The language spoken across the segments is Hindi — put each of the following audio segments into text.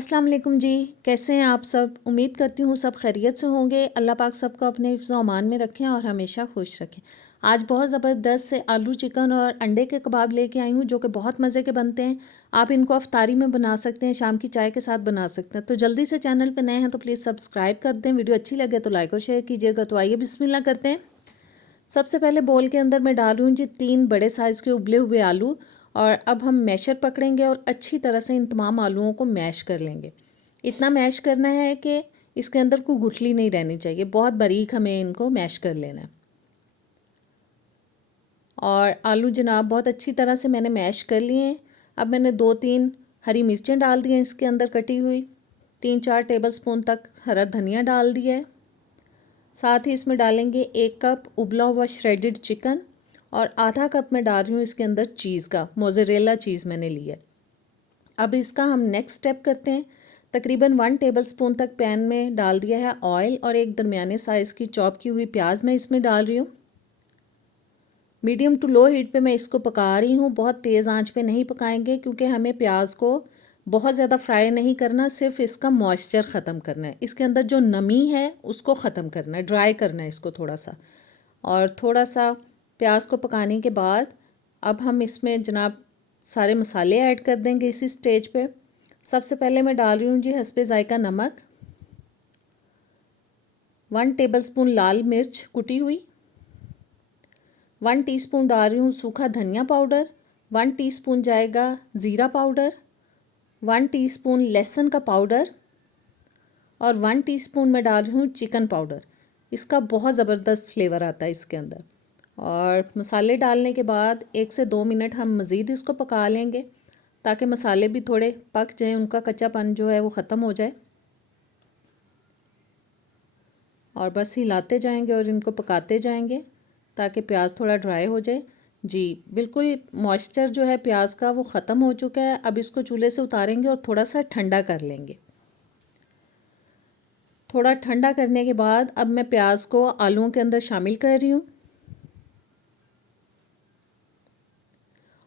अस्सलाम वालेकुम जी। कैसे हैं आप सब? उम्मीद करती हूँ सब खैरियत से होंगे। अल्लाह पाक सबको अपने हिफ्ज़ व अमान में रखें और हमेशा खुश रखें। आज बहुत ज़बरदस्त से आलू चिकन और अंडे के कबाब लेके आई हूँ जो कि बहुत मज़े के बनते हैं। आप इनको अफ्तारी में बना सकते हैं, शाम की चाय के साथ बना सकते हैं। तो जल्दी से चैनल पर नए हैं तो प्लीज़ सब्सक्राइब कर दें। वीडियो अच्छी लगे तो लाइक और शेयर कीजिएगा। तो आइए बिस्मिल्लाह करते हैं। सबसे पहले बोल के अंदर मैं डाल रही हूँ जी 3 बड़े साइज़ के उबले हुए आलू। और अब हम मैशर पकड़ेंगे और अच्छी तरह से इन तमाम आलूओं को मैश कर लेंगे। इतना मैश करना है कि इसके अंदर कोई गुठली नहीं रहनी चाहिए, बहुत बारीक हमें इनको मैश कर लेना है। और आलू जनाब बहुत अच्छी तरह से मैंने मैश कर लिए हैं। अब मैंने 2-3 हरी मिर्चें डाल दी हैं इसके अंदर कटी हुई, 3-4 टेबलस्पून तक हरा धनिया डाल दिया है। साथ ही इसमें डालेंगे 1 कप उबला हुआ श्रेडेड चिकन और आधा कप मैं डाल रही हूँ इसके अंदर चीज़ का, मोज़रेला चीज़ मैंने लिया है। अब इसका हम नेक्स्ट स्टेप करते हैं। तकरीबन 1 टेबलस्पून तक पैन में डाल दिया है ऑयल और एक दरमियाने साइज़ की चॉप की हुई प्याज मैं इसमें डाल रही हूँ। मीडियम टू लो हीट पे मैं इसको पका रही हूँ, बहुत तेज़ आंच पे नहीं पकाएंगे क्योंकि हमें प्याज को बहुत ज़्यादा फ्राई नहीं करना, सिर्फ इसका मॉइस्चर ख़त्म करना है। इसके अंदर जो नमी है उसको ख़त्म करना है, ड्राई करना है इसको थोड़ा सा। और थोड़ा सा प्याज को पकाने के बाद अब हम इसमें जनाब सारे मसाले ऐड कर देंगे इसी स्टेज पे। सबसे पहले मैं डाल रही हूँ जी हस्बे ज़ायका नमक, 1 टेबलस्पून लाल मिर्च कुटी हुई, 1 टीस्पून डाल रही हूँ सूखा धनिया पाउडर, 1 टीस्पून जाएगा ज़ीरा पाउडर, 1 टीस्पून लहसुन का पाउडर और 1 टीस्पून मैं डाल रही हूँ चिकन पाउडर। इसका बहुत ज़बरदस्त फ्लेवर आता है इसके अंदर। और मसाले डालने के बाद 1 से 2 मिनट हम मज़ीद इसको पका लेंगे ताकि मसाले भी थोड़े पक जाएं, उनका कच्चापन जो है वो ख़त्म हो जाए। और बस हिलाते जाएंगे और इनको पकाते जाएंगे ताकि प्याज थोड़ा ड्राई हो जाए। जी बिल्कुल मॉइस्चर जो है प्याज का वो ख़त्म हो चुका है। अब इसको चूल्हे से उतारेंगे और थोड़ा सा ठंडा कर लेंगे। थोड़ा ठंडा करने के बाद अब मैं प्याज को आलूओं के अंदर शामिल कर रही हूँ।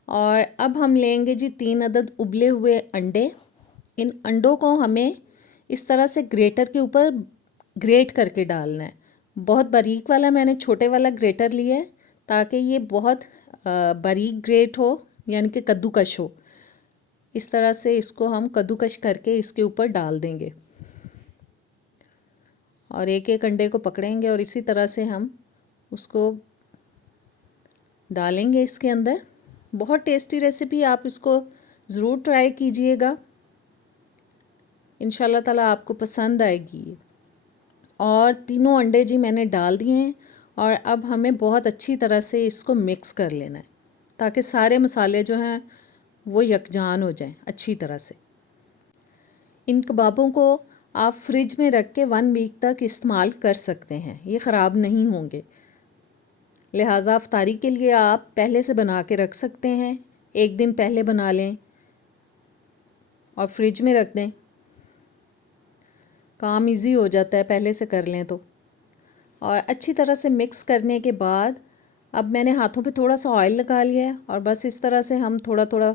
और अब हम लेंगे जी 3 अदद उबले हुए अंडे। इन अंडों को हमें इस तरह से ग्रेटर के ऊपर ग्रेट करके डालना है। बहुत बारीक वाला मैंने छोटे वाला ग्रेटर लिया है ताकि ये बहुत बारीक ग्रेट हो, यानी कि कद्दूकश हो। इस तरह से इसको हम कद्दूकश करके इसके ऊपर डाल देंगे और एक एक अंडे को पकड़ेंगे और इसी तरह से हम उसको डालेंगे इसके अंदर। बहुत टेस्टी रेसिपी, आप इसको ज़रूर ट्राई कीजिएगा, इंशाल्लाह ताला आपको पसंद आएगी। और तीनों अंडे जी मैंने डाल दिए हैं और अब हमें बहुत अच्छी तरह से इसको मिक्स कर लेना है ताकि सारे मसाले जो हैं वो यकजान हो जाएं अच्छी तरह से। इन कबाबों को आप फ्रिज में रख के 1 वीक तक इस्तेमाल कर सकते हैं, ये ख़राब नहीं होंगे। लिहाजा अफ्तारी के लिए आप पहले से बना के रख सकते हैं, 1 दिन पहले बना लें और फ्रिज में रख दें, काम इजी हो जाता है पहले से कर लें तो। और अच्छी तरह से मिक्स करने के बाद अब मैंने हाथों पे थोड़ा सा ऑयल लगा लिया है और बस इस तरह से हम थोड़ा थोड़ा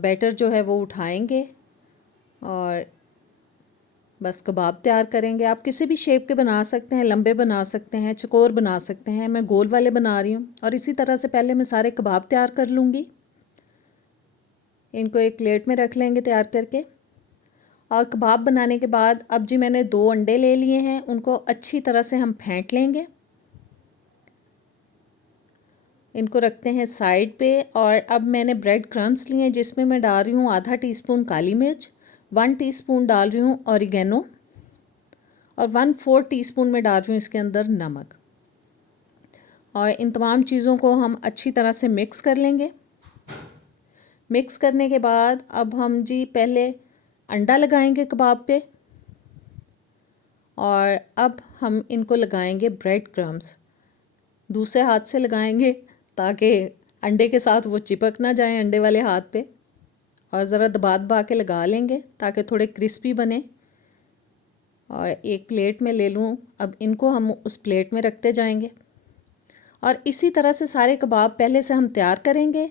बैटर जो है वो उठाएंगे और बस कबाब तैयार करेंगे। आप किसी भी शेप के बना सकते हैं, लंबे बना सकते हैं, चकोर बना सकते हैं। मैं गोल वाले बना रही हूँ और इसी तरह से पहले मैं सारे कबाब तैयार कर लूँगी। इनको एक प्लेट में रख लेंगे तैयार करके। और कबाब बनाने के बाद अब जी मैंने 2 अंडे ले लिए हैं, उनको अच्छी तरह से हम फेंट लेंगे। इनको रखते हैं साइड पे। और अब मैंने ब्रेड क्रम्स लिए हैं जिसमें मैं डाल रही हूँ आधा टीस्पून काली मिर्च, 1 टीस्पून डाल रही हूँ ऑरिगेनो और 1/4 टीस्पून में डाल रही हूँ इसके अंदर नमक। और इन तमाम चीज़ों को हम अच्छी तरह से मिक्स कर लेंगे। मिक्स करने के बाद अब हम जी पहले अंडा लगाएंगे कबाब पे और अब हम इनको लगाएंगे ब्रेड क्रम्स। दूसरे हाथ से लगाएंगे ताकि अंडे के साथ वो चिपक ना जाए अंडे वाले हाथ पे, और ज़रा दबा दबा के लगा लेंगे ताकि थोड़े क्रिस्पी बने। और एक प्लेट में ले लूँ, अब इनको हम उस प्लेट में रखते जाएंगे और इसी तरह से सारे कबाब पहले से हम तैयार करेंगे।